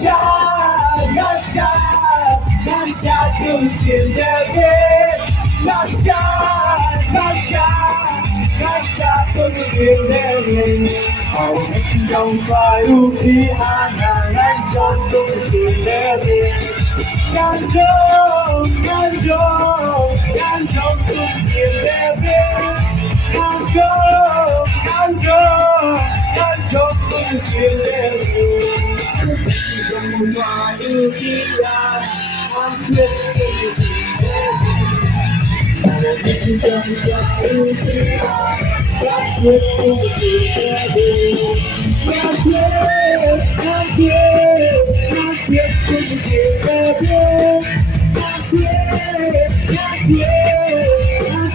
shine, not shine, not shine to see the day. Not shine, not shine, not shine to see the day. Hầu hết trong vai ưu khi an hàng anh trong tung tìm lẽ riêng. Ngàn trong tung tìm lẽ riêng. Ngàn trong tung tìm lẽ riêng. Trong vai ưu khi an hàng quyết tung tìm lẽ riêng. Hầu hết trong vai ưu khi an hàng quyết tung tìm lẽ riêng. Not yet, couldn't get up yet. Not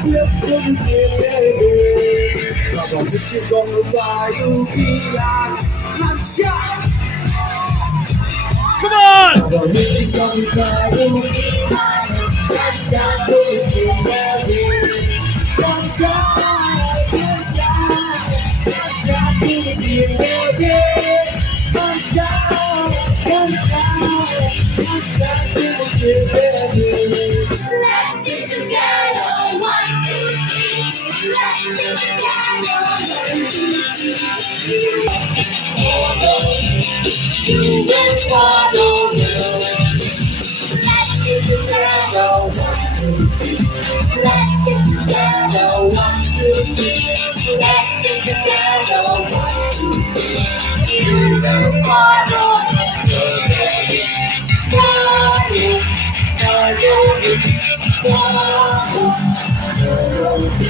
yet, couldn't get up. Come on, this is gonna fly you beyond. I'm shot. Come on! Come on, this is gonna fly you beyond. I'm shot, couldn't get up yet. I'm shot, couldn't get up yet. I'm shot, couldn't get up yet. Let's sing together, 1, 2, 3. Let's sing together, 1, 2, 3. You will follow me. Let's sing together, 1, 2, 3. Let's sing together, 1, 2, 3. Let's sing together, 1, 2, 3. You will follow me. Follow me.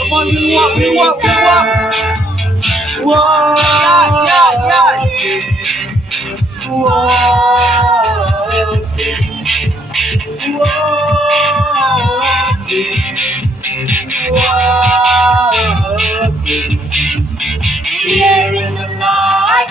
Come on, we walk. Whoa. Yeah. Here in the light.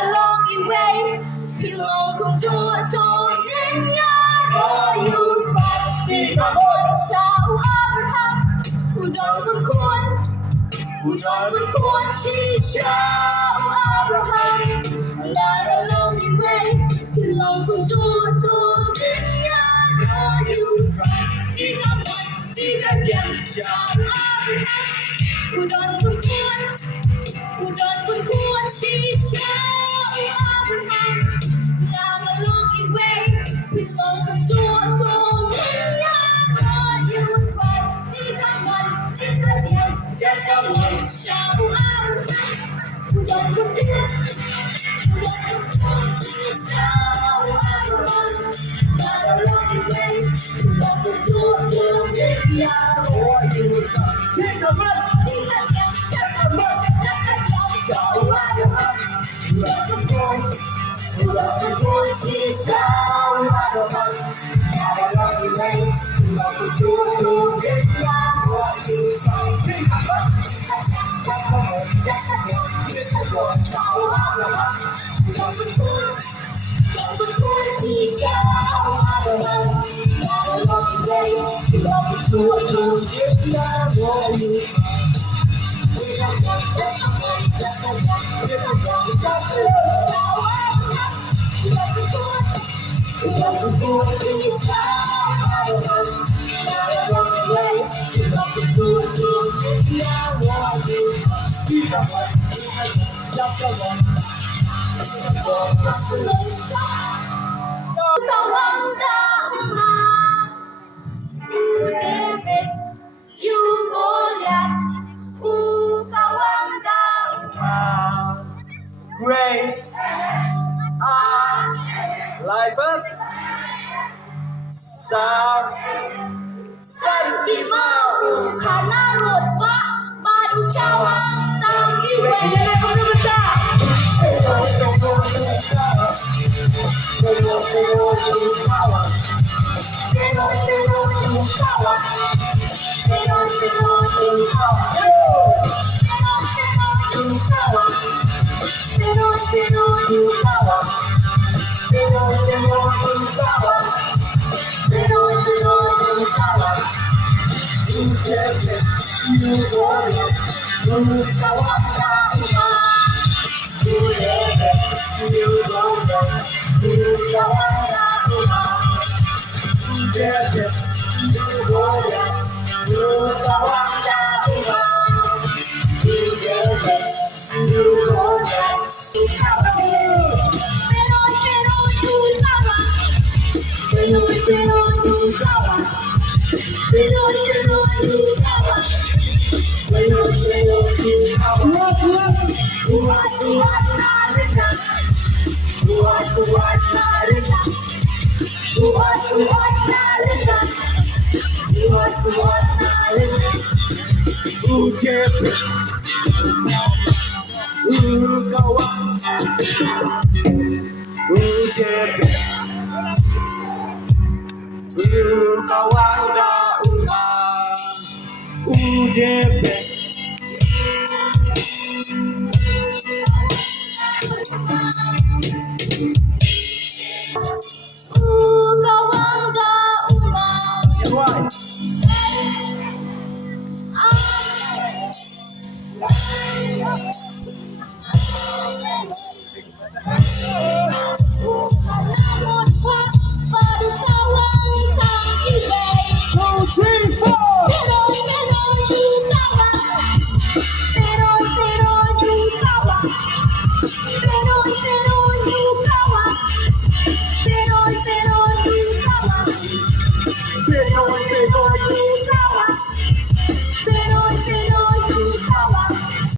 along your way พี่ลงคงจัวโจนยินยาโดยอยู่ครบที่ทำคนชาวอาบรัมอุดมคุณควรอุดมคุณควรที่ชาวอาบราฮัม Not along your way พี่ลงคงจัวโจนยินยาโดยอยู่ครบที่ทำคนที่กระเทียมชาวอาบราฮัมอุดมคุณควรอุดมคุณควรที่ชาวอาบราฮัม Now along your way พี่ลงกับตัวโตนิยามรออยู่ใครที่ทำวันที่กระเดียวจะทำวันชาวอาบราฮัมอุดมคุณควรอุดมคุณควรที่ชาวอาบราฮัม Now along your way พี่ลงกับตัวโตนิยามรออยู่ใครที่ท Kawanda uma David, you Goliath, Kawanda uma Great are life sound Santi mau karena rodba baru jawab tapi Kawanda uma Udebe